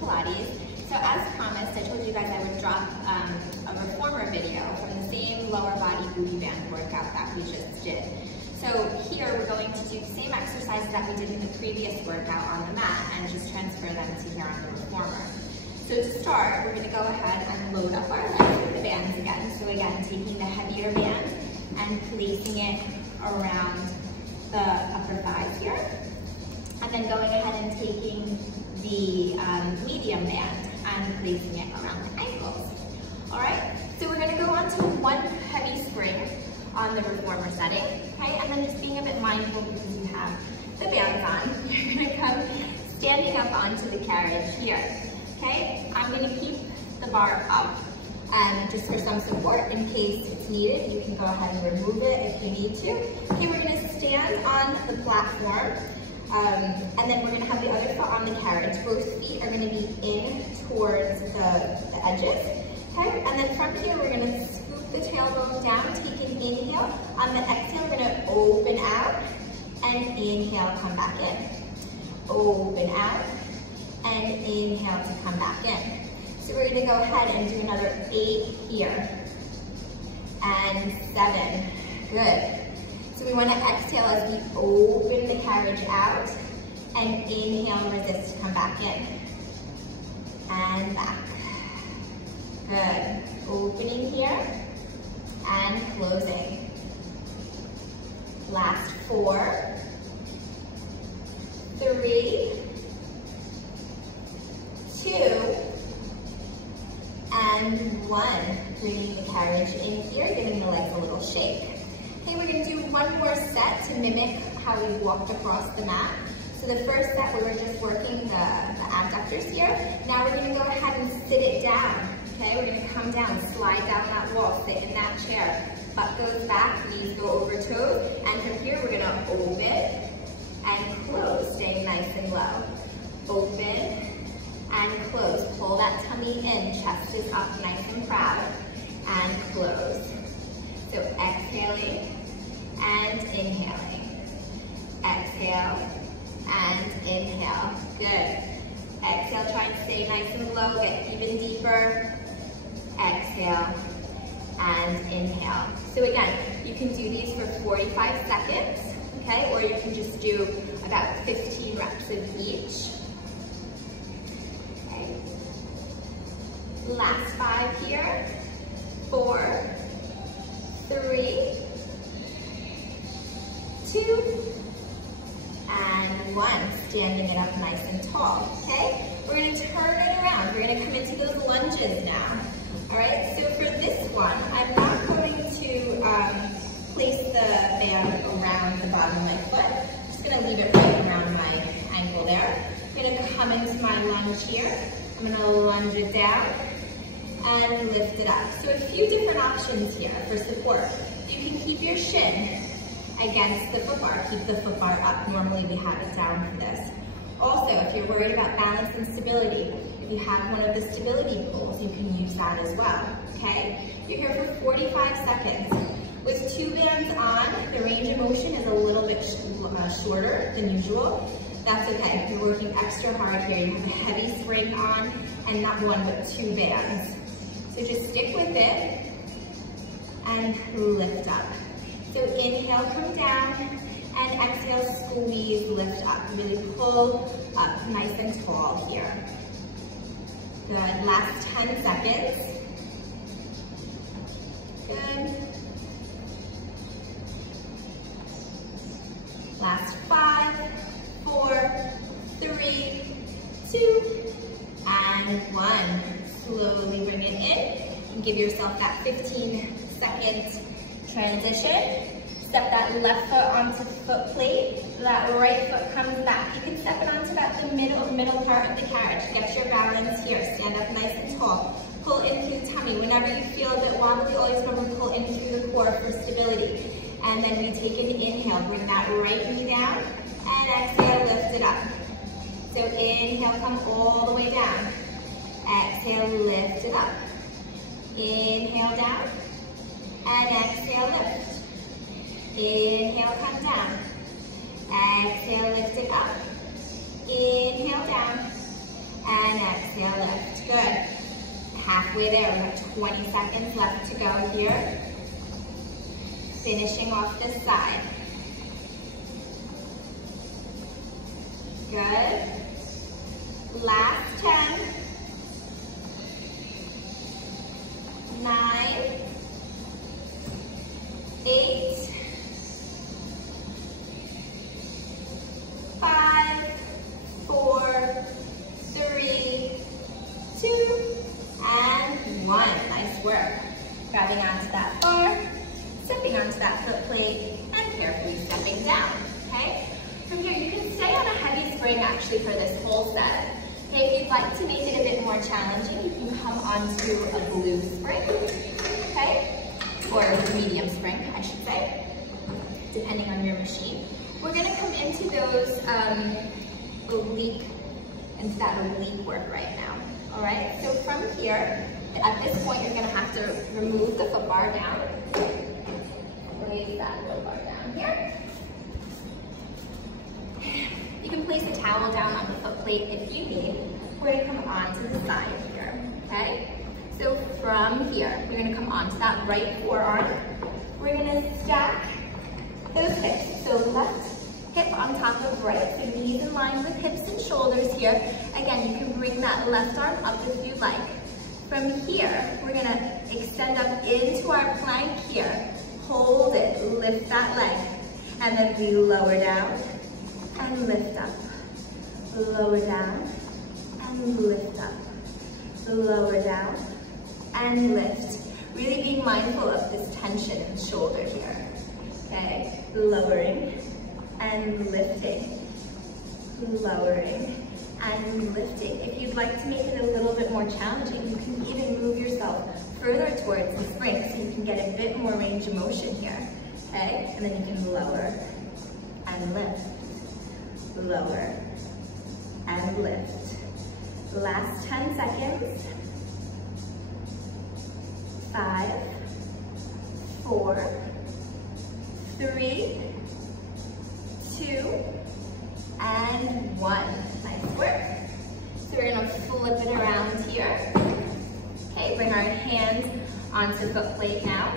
Pilates. So as promised, I told you guys I would drop a reformer video from the same lower body booty band workout that we just did. So here we're going to do the same exercises that we did in the previous workout on the mat and just transfer them to here on the reformer. So to start, we're going to go ahead and load up our legs with the bands again. So again, taking the heavier band and placing it around the upper thighs here. And then going ahead and taking the medium band and placing it around the ankles. All right, so we're gonna go on to one heavy spring on the reformer setting, okay? And then just being a bit mindful because you have the bands on, you're gonna come standing up onto the carriage here, okay? I'm gonna keep the bar up and just for some support in case it's needed, you can go ahead and remove it if you need to. Okay, we're gonna stand on the platform. And then we're going to have the other foot on the carriage. Both feet are going to be in towards the edges. Okay, and then from here we're going to scoop the tailbone down, take an inhale. On the exhale, we're going to open out and inhale, come back in. Open out and inhale to come back in. So we're going to go ahead and do another 8 here and 7. Good. So we want to exhale as we open the carriage out and inhale, resist to come back in and back. Good. Opening here and closing. Last 4, 3, 2, and 1. Bringing the carriage in here, giving the legs a little shake. Okay, we're going to do one more set to mimic how we walked across the mat. So the first set we were just working the abductors here. Now we're going to go ahead and sit it down. Okay, we're going to come down, slide down that wall, sit in that chair. Butt goes back, knees go over toes. And from here we're going to open and close, staying nice and low. Open and close. Pull that tummy in, chest is up nice and proud. And close. So exhaling and inhaling. Exhale and inhale. Good. Exhale, try and stay nice and low, get even deeper. Exhale and inhale. So again, you can do these for 45 seconds, okay? Or you can just do about 15 reps of each. Okay. Last 5 here. 4, 3, 2, and 1. Standing it up nice and tall, okay? We're going to turn it around. We're going to come into those lunges now. All right, so for this one, I'm not going to place the band around the bottom of my foot. I'm just going to leave it right around my ankle there. I'm going to come into my lunge here. I'm going to lunge it down and lift it up. So a few different options here for support. You can keep your shin against the foot bar. Keep the foot bar up. Normally we have it down for this. Also, if you're worried about balance and stability, if you have one of the stability poles, you can use that as well, okay? You're here for 45 seconds. With 2 bands on, the range of motion is a little bit shorter than usual. That's okay. You're working extra hard here. You have a heavy spring on and not 1 but 2 bands. So just stick with it and lift up. So inhale, come down, and exhale, squeeze, lift up. Really pull up nice and tall here. Good, last 10 seconds. Good. Last 5, 4, 3, 2, and 1. Slowly bring it in and give yourself that 15-second transition. Step that left foot onto the foot plate. That right foot comes back. You can step it onto about the middle part of the carriage. Get your balance here. Stand up nice and tall. Pull in through the tummy. Whenever you feel a bit wobbly, always remember to pull in through the core for stability. And then we take an inhale. Bring that right knee down. And exhale, lift it up. So inhale, come all the way down. Exhale, lift it up. Inhale, down. And exhale, lift. Inhale, come down. Exhale, lift it up. Inhale, down. And exhale. halfway there. We have 20 seconds left to go here. Finishing off this side. Good. Last 10. 9. 8. 5, 4, 3, 2, and 1. Nice work. Grabbing onto that bar, stepping onto that foot plate, and carefully stepping down, okay? From here, you can stay on a heavy spring actually for this whole set. Okay, if you'd like to make it a bit more challenging, you can come onto a blue spring, okay? Or a medium spring, I should say, depending on your machine. We're gonna come into those into that oblique work right now. All right, so from here, at this point, you're gonna have to remove the foot bar down. Raise that foot bar down here. You can place a towel down on the foot plate if you need. We're gonna come onto the side here, okay? So from here, we're gonna come onto that right forearm. We're gonna stack those hips. So left hip on top of right, so knees in line with hips and shoulders here. Again, you can bring that left arm up if you like. From here, we're gonna extend up into our plank here. Hold it, lift that leg, and then we lower down and lift up. Lower down and lift up. Lower down and lift. Really being mindful of this tension in the shoulder here. Okay, lowering and lifting, lowering and lifting. If you'd like to make it a little bit more challenging, you can even move yourself further towards the spring so you can get a bit more range of motion here, okay? And then you can lower and lift, lower and lift. Last 10 seconds. 5, 4, 3, 2, and 1. Nice work. So we're gonna flip it around here. Okay, bring our hands onto the foot plate now,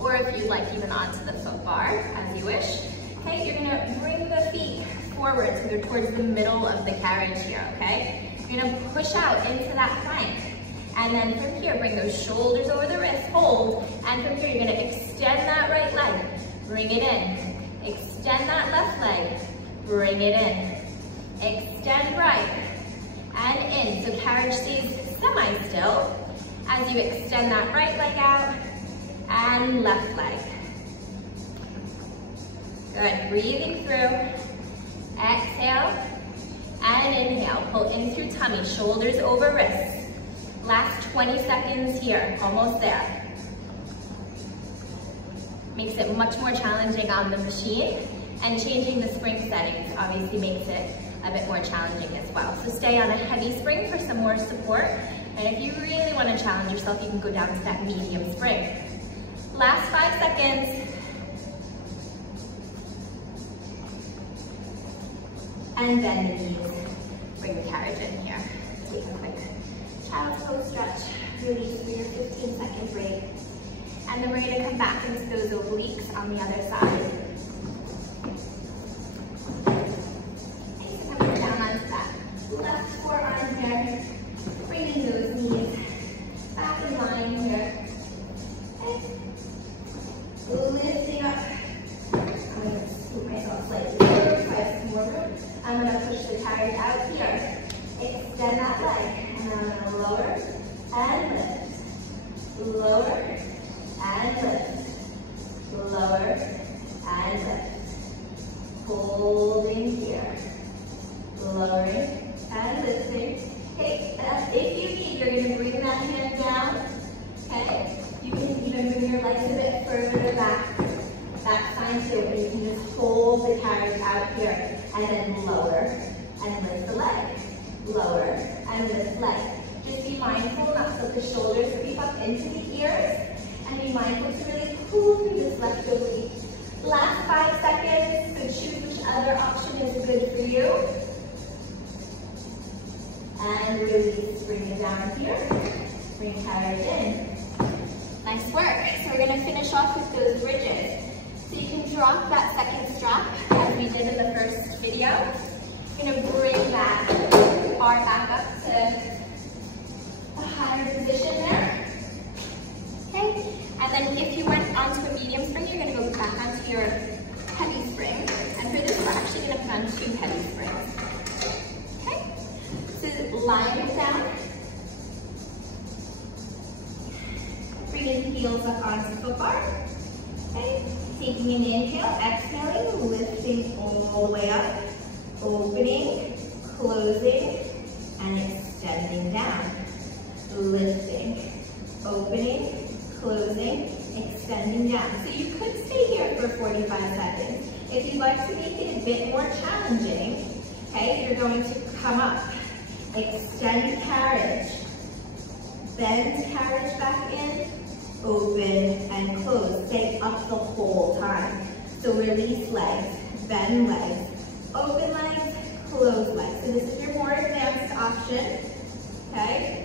or if you'd like, even onto the foot bar, as you wish. Okay, you're gonna bring the feet forward so they're towards the middle of the carriage here, okay? You're gonna push out into that plank. And then from here, bring those shoulders over the wrist, hold. And from here, you're gonna extend that right leg, bring it in. Extend that left leg, bring it in. Extend right and in. So carriage stays semi-still as you extend that right leg out and left leg. Good, breathing through. Exhale and inhale. Pull in through tummy, shoulders over wrists. Last 20 seconds here, almost there. Makes it much more challenging on the machine, and changing the spring settings obviously makes it a bit more challenging as well. So stay on a heavy spring for some more support, and if you really want to challenge yourself, you can go down to that medium spring. Last 5 seconds. And bend the knees. Bring the carriage in here. Take a quick child's pose stretch. Release for your 15-second break. And then we're going to come back into those obliques on the other side. Okay, so coming down onto that left forearm here. Bringing those knees back in line here. Okay. Lifting up. I'm going to scoop myself slightly forward so I have some more room. I'm going to push the carriage out here. Extend that leg. And I'm going to lower and lift. Lower and lift. Lower and lift. Holding here. Lowering and lifting. Okay, if you need, you're going to bring that hand down. Okay, you can even bring your legs a bit further back. That's fine too. And you can just hold the carriage out here and then lower and lift the leg. Lower and lift leg. Just be mindful not to let the shoulders creep up into the ears, and be mindful to really pull through this left oblique. Last 5 seconds, so choose which other option is good for you. And release, bring it down here. Bring carriage in. Nice work. So we're going to finish off with those bridges. So you can drop that second strap as we did in the first video. You're going to bring that bar back up to a higher position there. Okay? And then if you went onto a medium spring, you're going to go back onto your heavy spring. And for this, we're actually going to put on 2 heavy springs. Okay? So line it down. Bringing the heels up onto the foot bar. Okay? Taking an inhale, exhaling, lifting all the way up. Opening, closing, and extending down. Lifting, opening, closing, extending down. So you could stay here for 45 seconds. If you'd like to make it a bit more challenging, okay, you're going to come up, extend carriage, bend carriage back in, open and close. Stay up the whole time. So release legs, bend legs, open legs, close legs. So this is your more advanced option, okay?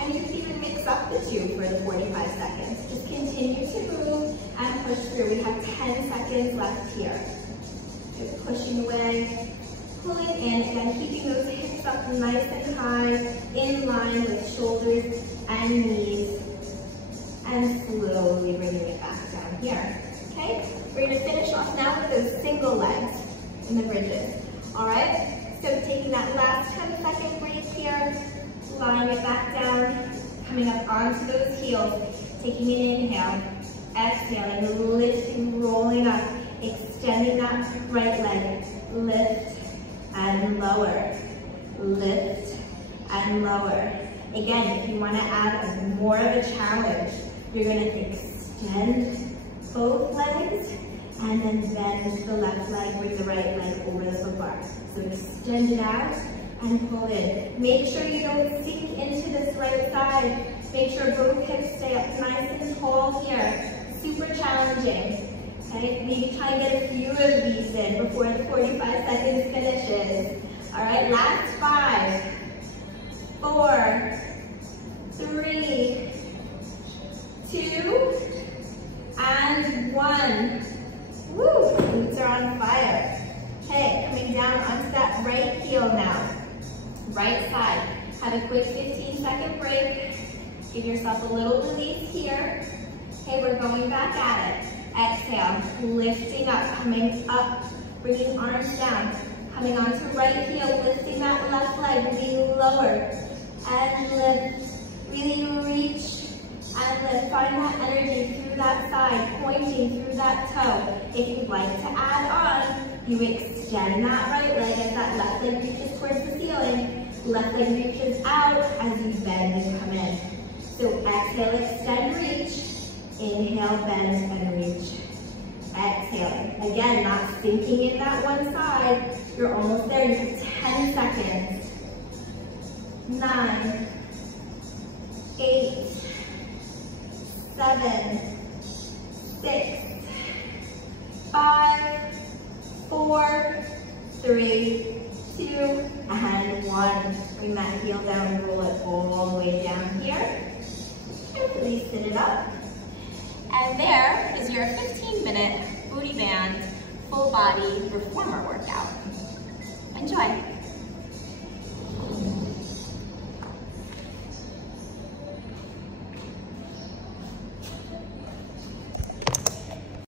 And you can even mix up the two for the 45 seconds. Just continue to move and push through. We have 10 seconds left here. Just pushing away, pulling in, again, keeping those hips up nice and high, in line with shoulders and knees, and slowly bringing it back down here, okay? We're gonna finish off now with those single legs in the bridges, all right? So taking that last 10-second break here, lying it back down, coming up onto those heels, taking an inhale, exhaling, lifting, rolling up, extending that right leg, lift and lower, lift and lower. Again, if you want to add more of a challenge, you're going to extend both legs and then bend the left leg, bring the right leg over the foot bar. So extend it out and pull in. Make sure you don't sink into this right side. Make sure both hips stay up nice and tall here. Super challenging. Okay, maybe try and get a few of these in before the 45 seconds finishes. All right, last 5, 4, 3, 2, and 1. Woo, glutes are on fire. Okay, coming down onto that right heel now. Right side. Have a quick 15-second break. Give yourself a little release here. Okay, we're going back at it. Exhale, lifting up, coming up, bringing arms down, coming onto right heel, lifting that left leg, being lower, and lift, really reach, and lift. Find that energy through that side, pointing through that toe. If you'd like to add on, you extend that right leg as that left leg reaches towards the ceiling, left leg reaches out as you bend and come in. So exhale, extend, reach. Inhale, bend, and reach. Exhale. Again, not sinking in that one side. You're almost there. You have 10 seconds. 9, 8, 7, 6, 5, 4, 3, 2, and 1. Bring that heel down, roll it all the way down here. Carefully sit it up. And there is your 15-minute booty band, full body reformer workout. Enjoy.